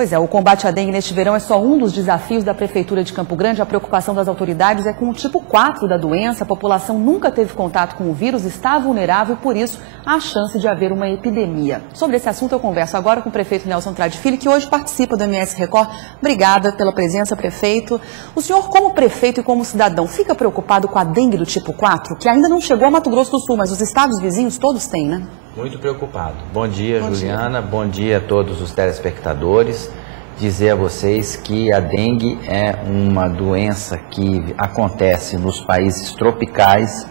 Pois é, o combate à dengue neste verão é só um dos desafios da Prefeitura de Campo Grande. A preocupação das autoridades é com o tipo 4 da doença. A população nunca teve contato com o vírus, está vulnerável e, por isso, há chance de haver uma epidemia. Sobre esse assunto, eu converso agora com o prefeito Nelson Trade Filho, que hoje participa do MS Record. Obrigada pela presença, prefeito. O senhor, como prefeito e como cidadão, fica preocupado com a dengue do tipo 4, que ainda não chegou a Mato Grosso do Sul, mas os estados vizinhos todos têm, né? Muito preocupado. Bom dia, Juliana. Bom dia a todos os telespectadores. Dizer a vocês que a dengue é uma doença que acontece nos países tropicais.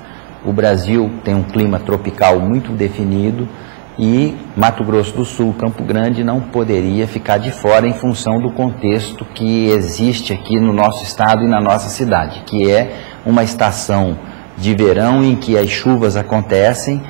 O Brasil tem um clima tropical muito definido e Mato Grosso do Sul, Campo Grande, não poderia ficar de fora em função do contexto que existe aqui no nosso estado e na nossa cidade, que é uma estação de verão em que as chuvas acontecem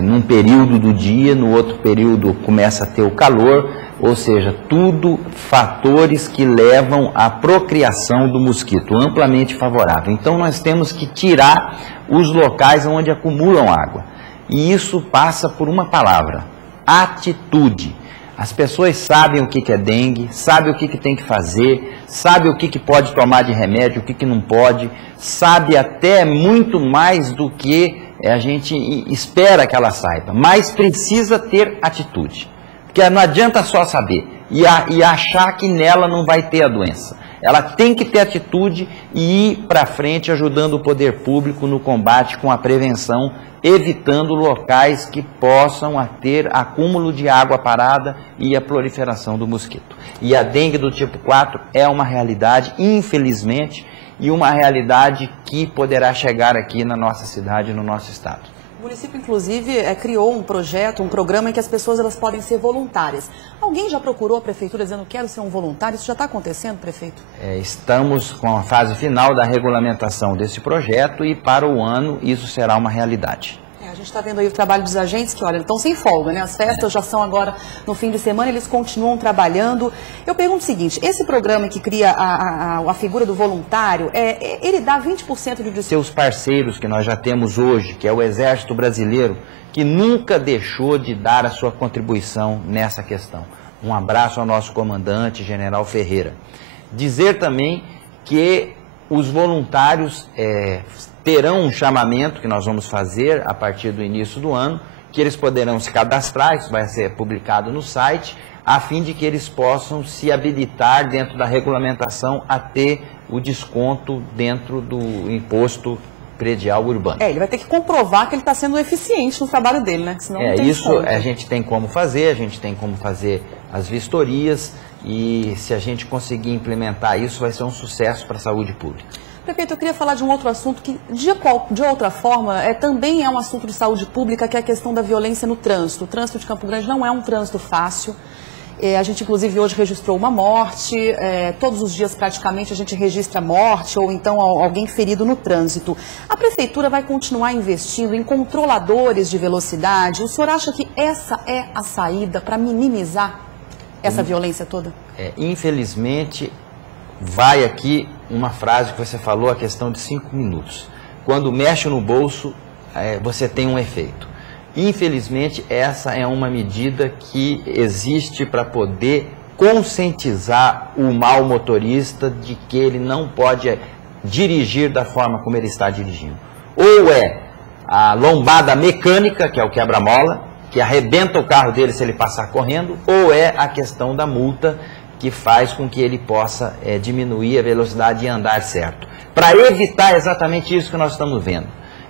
num período do dia, no outro período começa a ter o calor, ou seja, tudo fatores que levam à procriação do mosquito, amplamente favorável. Então nós temos que tirar os locais onde acumulam água. E isso passa por uma palavra: atitude. As pessoas sabem o que é dengue, sabem o que tem que fazer, sabem o que pode tomar de remédio, o que não pode, sabe até muito mais do que a gente espera que ela saiba, mas precisa ter atitude. Porque não adianta só saber e achar que nela não vai ter a doença. Ela tem que ter atitude e ir para frente ajudando o poder público no combate com a prevenção, evitando locais que possam ter acúmulo de água parada e a proliferação do mosquito. E a dengue do tipo 4 é uma realidade, infelizmente, e uma realidade que poderá chegar aqui na nossa cidade, no nosso estado. O município, inclusive, criou um projeto, um programa em que as pessoas elas podem ser voluntárias. Alguém já procurou a prefeitura dizendo quero ser um voluntário? Isso já está acontecendo, prefeito? Estamos com a fase final da regulamentação desse projeto e para o ano isso será uma realidade. A gente está vendo aí o trabalho dos agentes que, olha, estão sem folga, né? As festas já são agora no fim de semana, eles continuam trabalhando. Eu pergunto o seguinte, esse programa que cria a figura do voluntário, ele dá 20% de desconto? Seus parceiros que nós já temos hoje, que é o Exército Brasileiro, que nunca deixou de dar a sua contribuição nessa questão. Um abraço ao nosso comandante, General Ferreira. Dizer também que os voluntários terão um chamamento que nós vamos fazer a partir do início do ano, que eles poderão se cadastrar, isso vai ser publicado no site, a fim de que eles possam se habilitar dentro da regulamentação a ter o desconto dentro do imposto predial urbano. Ele vai ter que comprovar que ele está sendo eficiente no trabalho dele, né? Senão não tem isso desconto. A gente tem como fazer, a gente tem como fazer as vistorias e se a gente conseguir implementar isso vai ser um sucesso para a saúde pública. Prefeito, eu queria falar de um outro assunto que, de outra forma, também é um assunto de saúde pública, que é a questão da violência no trânsito. O trânsito de Campo Grande não é um trânsito fácil. A gente, inclusive, hoje registrou uma morte. Todos os dias, praticamente, a gente registra morte ou, então, alguém ferido no trânsito. A Prefeitura vai continuar investindo em controladores de velocidade? O senhor acha que essa é a saída para minimizar essa violência toda? Infelizmente, vai aqui uma frase que você falou, a questão de 5 minutos. Quando mexe no bolso, você tem um efeito. Infelizmente, essa é uma medida que existe para poder conscientizar o mau motorista de que ele não pode dirigir da forma como ele está dirigindo. Ou é a lombada mecânica, que é o quebra-mola, que arrebenta o carro dele se ele passar correndo, ou é a questão da multa, que faz com que ele possa diminuir a velocidade e andar certo. Para evitar exatamente isso que nós estamos vendo.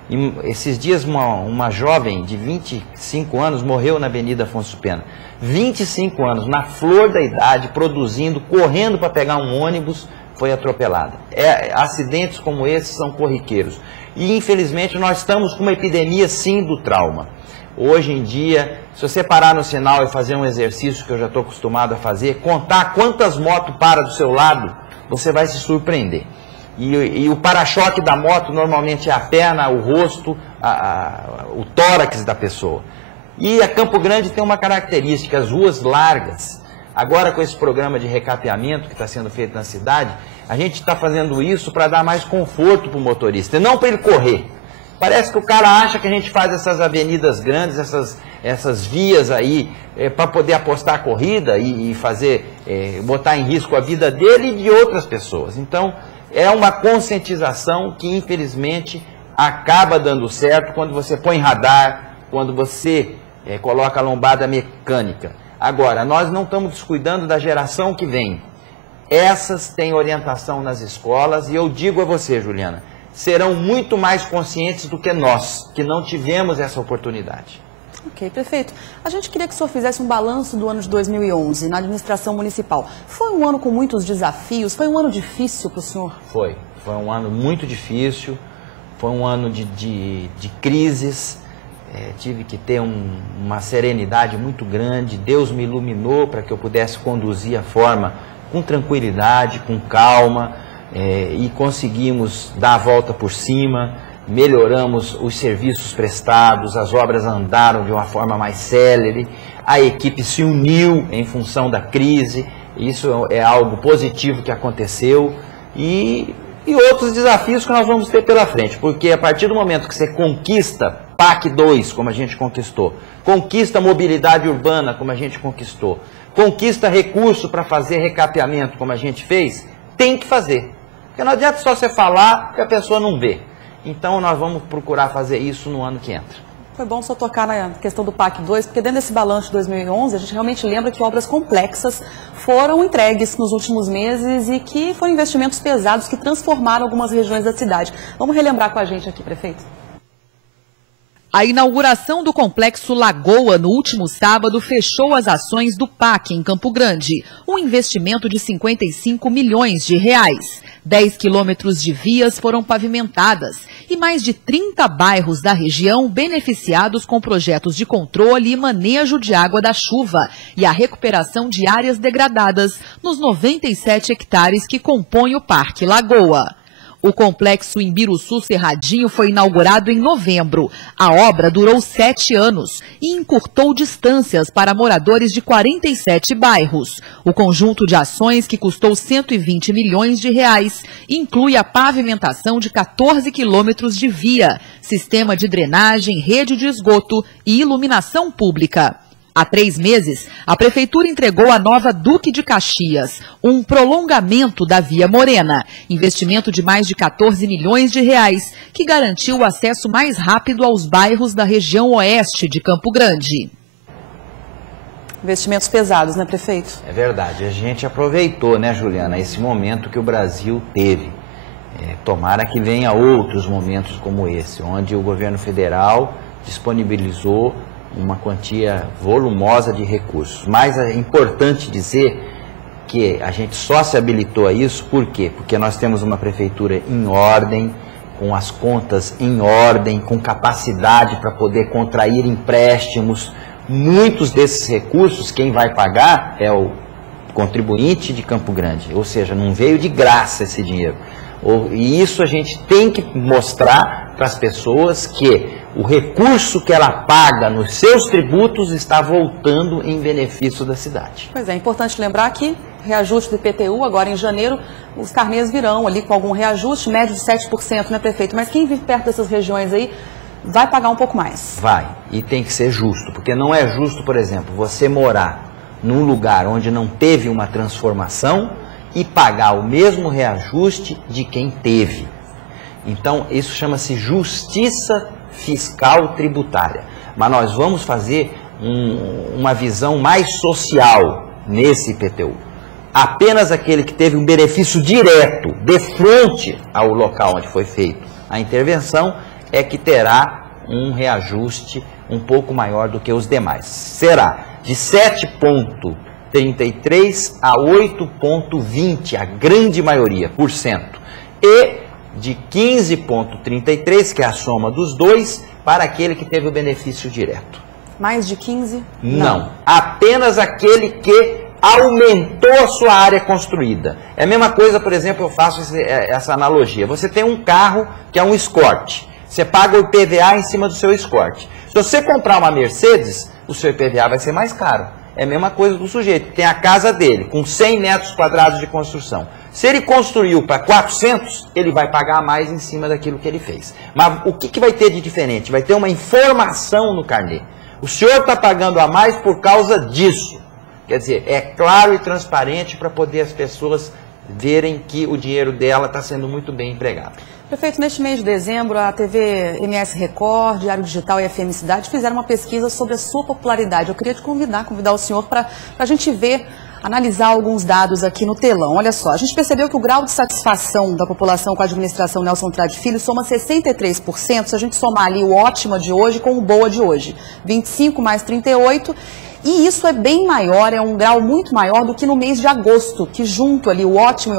E esses dias uma jovem de 25 anos morreu na Avenida Afonso Pena. 25 anos, na flor da idade, produzindo, correndo para pegar um ônibus, foi atropelada. Acidentes como esses são corriqueiros. E infelizmente nós estamos com uma epidemia sim do trauma. Hoje em dia, se você parar no sinal e fazer um exercício que eu já estou acostumado a fazer, contar quantas motos param do seu lado, você vai se surpreender. E o para-choque da moto normalmente é a perna, o rosto, o tórax da pessoa. E a Campo Grande tem uma característica, as ruas largas. Agora com esse programa de recapeamento que está sendo feito na cidade, a gente está fazendo isso para dar mais conforto para o motorista, e não para ele correr. Parece que o cara acha que a gente faz essas avenidas grandes, essas essas vias aí para poder apostar a corrida e fazer, botar em risco a vida dele e de outras pessoas. Então, é uma conscientização que, infelizmente, acaba dando certo quando você põe radar, quando você coloca a lombada mecânica. Agora, nós não estamos descuidando da geração que vem. Essas têm orientação nas escolas e eu digo a você, Juliana, serão muito mais conscientes do que nós, que não tivemos essa oportunidade. Ok, prefeito. A gente queria que o senhor fizesse um balanço do ano de 2011 na administração municipal. Foi um ano com muitos desafios? Foi um ano difícil para o senhor? Foi um ano muito difícil, foi um ano de crises, tive que ter uma serenidade muito grande. Deus me iluminou para que eu pudesse conduzir a forma com tranquilidade, com calma, e conseguimos dar a volta por cima, melhoramos os serviços prestados, as obras andaram de uma forma mais célere, a equipe se uniu em função da crise, isso é algo positivo que aconteceu, e outros desafios que nós vamos ter pela frente, porque a partir do momento que você conquista PAC 2, como a gente conquistou, conquista mobilidade urbana, como a gente conquistou, conquista recurso para fazer recapeamento, como a gente fez, tem que fazer. Porque não adianta só você falar que a pessoa não vê. Então, nós vamos procurar fazer isso no ano que entra. Foi bom só tocar na questão do PAC 2, porque dentro desse balanço de 2011, a gente realmente lembra que obras complexas foram entregues nos últimos meses e que foram investimentos pesados que transformaram algumas regiões da cidade. Vamos relembrar com a gente aqui, prefeito. A inauguração do Complexo Lagoa no último sábado fechou as ações do PAC em Campo Grande, um investimento de 55 milhões de reais. 10 quilômetros de vias foram pavimentadas e mais de 30 bairros da região beneficiados com projetos de controle e manejo de água da chuva e a recuperação de áreas degradadas nos 97 hectares que compõem o Parque Lagoa. O complexo em Biruçu Cerradinho foi inaugurado em novembro. A obra durou 7 anos e encurtou distâncias para moradores de 47 bairros. O conjunto de ações, que custou 120 milhões de reais, inclui a pavimentação de 14 quilômetros de via, sistema de drenagem, rede de esgoto e iluminação pública. Há 3 meses, a Prefeitura entregou a nova Duque de Caxias, um prolongamento da Via Morena, investimento de mais de 14 milhões de reais, que garantiu o acesso mais rápido aos bairros da região oeste de Campo Grande. Investimentos pesados, né, prefeito? É verdade, a gente aproveitou, né, Juliana, esse momento que o Brasil teve. Tomara que venha outros momentos como esse, onde o governo federal disponibilizou uma quantia volumosa de recursos. Mas é importante dizer que a gente só se habilitou a isso, por quê? Porque nós temos uma prefeitura em ordem, com as contas em ordem, com capacidade para poder contrair empréstimos. Muitos desses recursos, quem vai pagar é o contribuinte de Campo Grande, ou seja, não veio de graça esse dinheiro. E isso a gente tem que mostrar para as pessoas que o recurso que ela paga nos seus tributos está voltando em benefício da cidade. Pois é importante lembrar que reajuste do IPTU, agora em janeiro, os carnês virão ali com algum reajuste, médio de 7%, né, prefeito? Mas quem vive perto dessas regiões aí vai pagar um pouco mais. Vai, e tem que ser justo, porque não é justo, por exemplo, você morar num lugar onde não teve uma transformação e pagar o mesmo reajuste de quem teve. Então, isso chama-se justiça fiscal tributária. Mas nós vamos fazer uma visão mais social nesse IPTU. Apenas aquele que teve um benefício direto, de frente ao local onde foi feita a intervenção, é que terá um reajuste um pouco maior do que os demais. Será de 7,33 a 8,20, a grande maioria, por cento. E de 15,33, que é a soma dos dois, para aquele que teve o benefício direto. Mais de 15? Não. Apenas aquele que aumentou a sua área construída. É a mesma coisa, por exemplo, eu faço essa analogia. Você tem um carro que é um Escort. Você paga o IPVA em cima do seu Escort. Se você comprar uma Mercedes, o seu IPVA vai ser mais caro. É a mesma coisa do sujeito. Tem a casa dele, com 100 metros quadrados de construção. Se ele construiu para 400, ele vai pagar mais em cima daquilo que ele fez. Mas o que vai ter de diferente? Vai ter uma informação no carnê. O senhor está pagando a mais por causa disso. Quer dizer, é claro e transparente para poder as pessoas verem que o dinheiro dela está sendo muito bem empregado. Prefeito, neste mês de dezembro, a TV MS Record, Diário Digital e FM Cidade fizeram uma pesquisa sobre a sua popularidade. Eu queria te convidar o senhor para a gente ver, analisar alguns dados aqui no telão. Olha só, a gente percebeu que o grau de satisfação da população com a administração Nelson Trade Filho soma 63%, se a gente somar ali o ótima de hoje com o boa de hoje. 25 mais 38%. E isso é bem maior, é um grau muito maior do que no mês de agosto, que junto ali o ótimo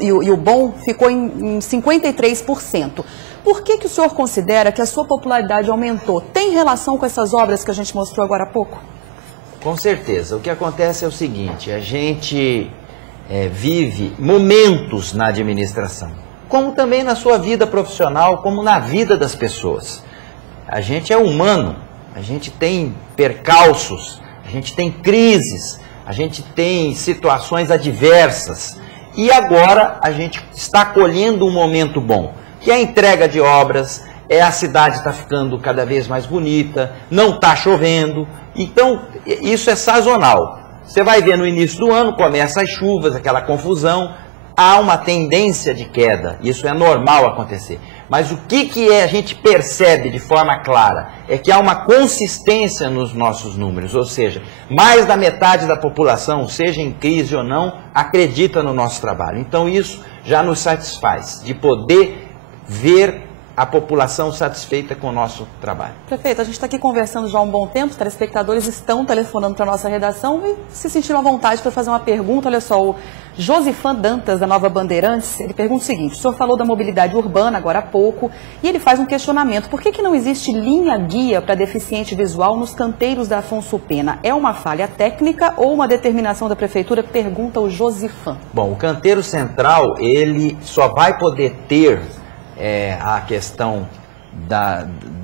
e o bom ficou em 53%. Por que o senhor considera que a sua popularidade aumentou? Tem relação com essas obras que a gente mostrou agora há pouco? Com certeza. O que acontece é o seguinte, a gente vive momentos na administração, como também na sua vida profissional, como na vida das pessoas. A gente é humano, a gente tem percalços, a gente tem crises, a gente tem situações adversas e agora a gente está colhendo um momento bom, que é a entrega de obras, a cidade está ficando cada vez mais bonita, não está chovendo, então isso é sazonal. Você vai ver no início do ano, começa as chuvas, aquela confusão, há uma tendência de queda, isso é normal acontecer. Mas o que a gente percebe de forma clara é que há uma consistência nos nossos números, ou seja, mais da metade da população, seja em crise ou não, acredita no nosso trabalho. Então isso já nos satisfaz, de poder ver a população satisfeita com o nosso trabalho. Prefeito, a gente está aqui conversando já há um bom tempo, os telespectadores estão telefonando para a nossa redação e se sentiram à vontade para fazer uma pergunta. Olha só, o Josifan Dantas, da Nova Bandeirantes, ele pergunta o seguinte: o senhor falou da mobilidade urbana agora há pouco e ele faz um questionamento. Por que não existe linha-guia para deficiente visual nos canteiros da Afonso Pena? É uma falha técnica ou uma determinação da prefeitura? Pergunta o Josifan. Bom, o canteiro central, ele só vai poder ter a questão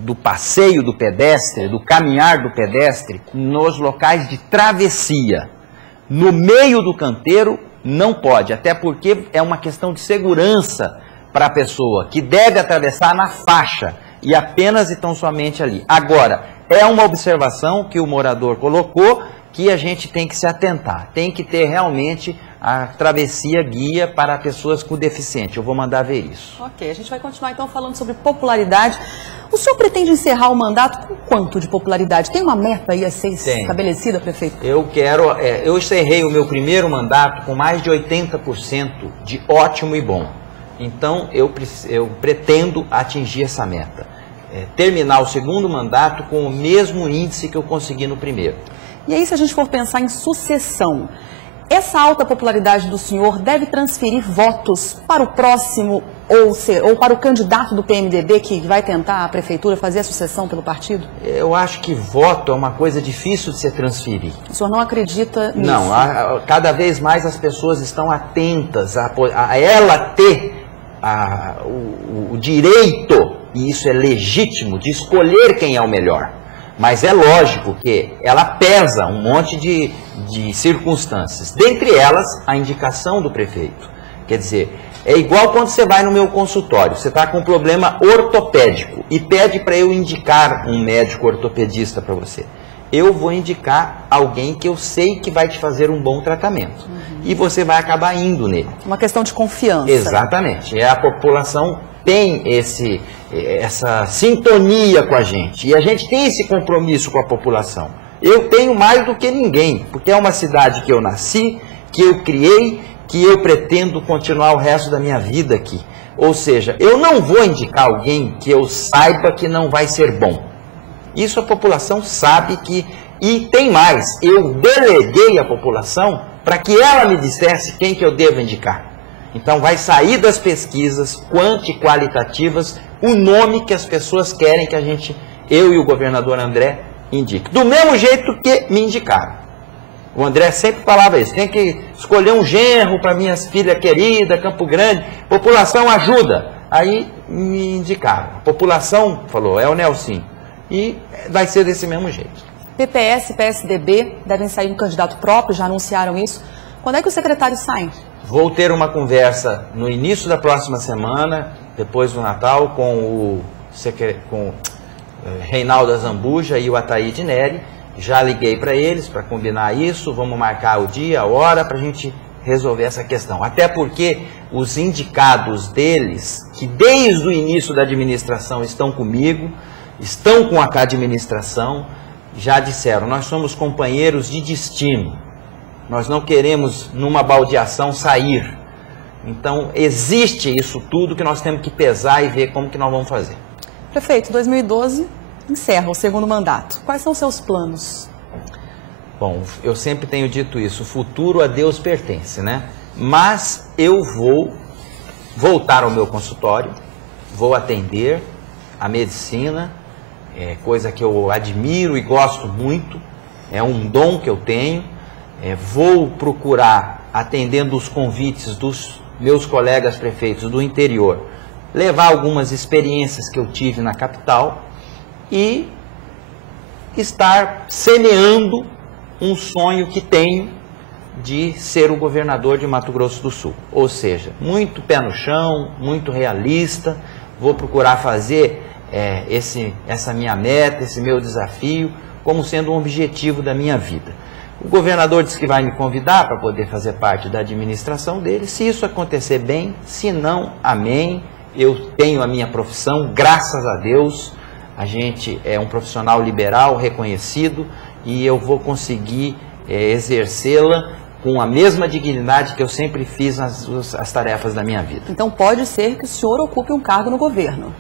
do passeio do pedestre, do caminhar do pedestre, nos locais de travessia. No meio do canteiro não pode, até porque é uma questão de segurança para a pessoa, que deve atravessar na faixa e apenas e tão somente ali. Agora, é uma observação que o morador colocou que a gente tem que se atentar, tem que ter realmente a travessia guia para pessoas com deficiente. Eu vou mandar ver isso. Ok, a gente vai continuar então falando sobre popularidade. O senhor pretende encerrar o mandato com quanto de popularidade? Tem uma meta aí a ser estabelecida, prefeito? Eu encerrei o meu primeiro mandato com mais de 80% de ótimo e bom. Então eu pretendo atingir essa meta. Terminar o segundo mandato com o mesmo índice que eu consegui no primeiro. E aí, se a gente for pensar em sucessão, essa alta popularidade do senhor deve transferir votos para o próximo ou para o candidato do PMDB que vai tentar a prefeitura fazer a sucessão pelo partido? Eu acho que voto é uma coisa difícil de se transferir. O senhor não acredita nisso? Não, cada vez mais as pessoas estão atentas a ela ter o direito, e isso é legítimo, de escolher quem é o melhor. Mas é lógico que ela pesa um monte de circunstâncias. Dentre elas, a indicação do prefeito. Quer dizer, é igual quando você vai no meu consultório, você está com um problema ortopédico e pede para eu indicar um médico ortopedista para você. Eu vou indicar alguém que eu sei que vai te fazer um bom tratamento. E você vai acabar indo nele. Uma questão de confiança. Exatamente. A população tem essa sintonia com a gente. E a gente tem esse compromisso com a população. Eu tenho mais do que ninguém, porque é uma cidade que eu nasci, que eu criei, que eu pretendo continuar o resto da minha vida aqui. Ou seja, eu não vou indicar alguém que eu saiba que não vai ser bom. Isso a população sabe que... E tem mais, eu deleguei a população para que ela me dissesse quem que eu devo indicar. Então vai sair das pesquisas qualitativas o nome que as pessoas querem que eu e o governador André indique. Do mesmo jeito que me indicaram. O André sempre falava isso, tem que escolher um genro para minha filha querida, Campo Grande, população ajuda. Aí me indicaram. A população falou, é o Nelson. E vai ser desse mesmo jeito. PPS e PSDB devem sair um candidato próprio, já anunciaram isso. Quando é que os secretários saem? Vou ter uma conversa no início da próxima semana, depois do Natal, com Reinaldo Azambuja e o Ataíde Neri. Já liguei para eles para combinar isso, vamos marcar o dia, a hora, para a gente resolver essa questão. Até porque os indicados deles, que desde o início da administração estão comigo, estão com a administração, já disseram, nós somos companheiros de destino, nós não queremos numa baldeação sair. Então existe isso tudo que nós temos que pesar e ver como que nós vamos fazer. Prefeito, 2012 encerra o segundo mandato. Quais são os seus planos? Bom, eu sempre tenho dito isso, o futuro a Deus pertence, né? Mas eu vou voltar ao meu consultório, vou atender a medicina, coisa que eu admiro e gosto muito, é um dom que eu tenho. Vou procurar, atendendo os convites dos meus colegas prefeitos do interior, levar algumas experiências que eu tive na capital e estar semeando um sonho que tenho de ser o governador de Mato Grosso do Sul. Ou seja, muito pé no chão, muito realista, vou procurar fazer essa minha meta, esse meu desafio, como sendo um objetivo da minha vida. O governador disse que vai me convidar para poder fazer parte da administração dele. Se isso acontecer bem, se não, amém. Eu tenho a minha profissão, graças a Deus, a gente é um profissional liberal, reconhecido, e eu vou conseguir exercê-la com a mesma dignidade que eu sempre fiz nas tarefas da minha vida. Então pode ser que o senhor ocupe um cargo no governo?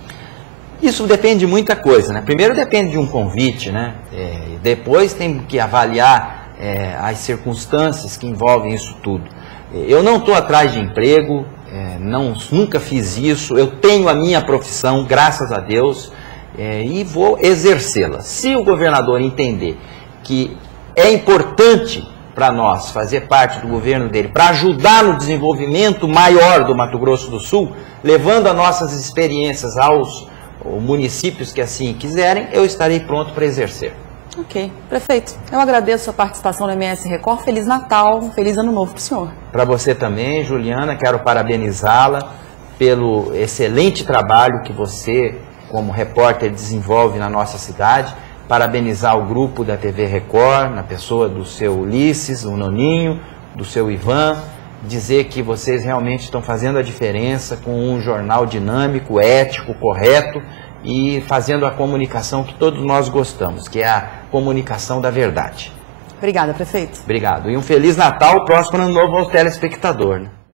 Isso depende de muita coisa, né? Primeiro depende de um convite, né? Depois tem que avaliar as circunstâncias que envolvem isso tudo. Eu não estou atrás de emprego, nunca fiz isso, eu tenho a minha profissão, graças a Deus, e vou exercê-la. Se o governador entender que é importante para nós fazer parte do governo dele, para ajudar no desenvolvimento maior do Mato Grosso do Sul, levando as nossas experiências aos municípios que assim quiserem, eu estarei pronto para exercer. Ok. Prefeito, eu agradeço a sua participação no MS Record. Feliz Natal, feliz Ano Novo para o senhor. Para você também, Juliana, quero parabenizá-la pelo excelente trabalho que você, como repórter, desenvolve na nossa cidade. Parabenizar o grupo da TV Record, na pessoa do seu Ulisses, o Noninho, do seu Ivan, dizer que vocês realmente estão fazendo a diferença com um jornal dinâmico, ético, correto e fazendo a comunicação que todos nós gostamos, que é a comunicação da verdade. Obrigada, prefeito. Obrigado. E um Feliz Natal, próximo Ano Novo ao telespectador, né?